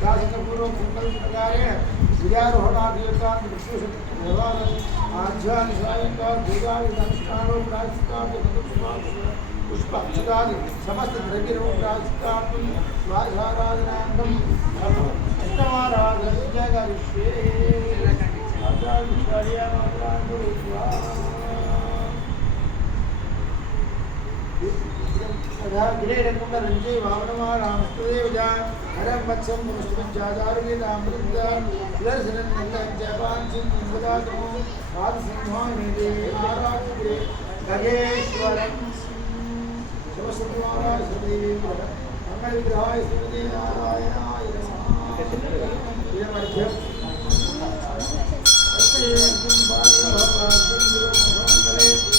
दासपूर्वक संकल्प प्रकारे विद्यारोहणाधिकार व्यवहार आध्यान सायंकाल पूजानुष्ठानों प्रायश्चित्तार्थ पुष्पाक्षदादि समस्त द्रव्यों प्रायश्चित्तार्थं स्वाहाराधनार्थं अष्टमाराधनं जगरिष्ये आचार्य गिरेरकुंड रंजय भावनमा रामस्तुदेवजा हरम वत्सम मुष्टिमंचाचार्य नामृतदा सुदर्शनं नंदन जपान सिंह निंगदातमो आद सिंहानि दे आराध्य गजेश्वरं शिवशक्ति महाराज सदैव मंगल विग्रहाय श्रीमते नारायणाय नमः ये मध्य अस्ते बालियो भगवान गुरु भगवान